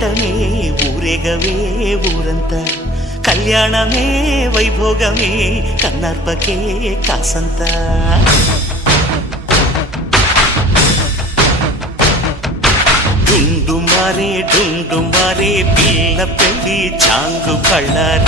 పేరంటమే ఊరేగవే ఊరంతా కళ్యాణమే వైభోగమే కన్నార్పకే కాసంతా డుండు మారే పిల్ల పెళ్ళి చాంగు కళ్ళారా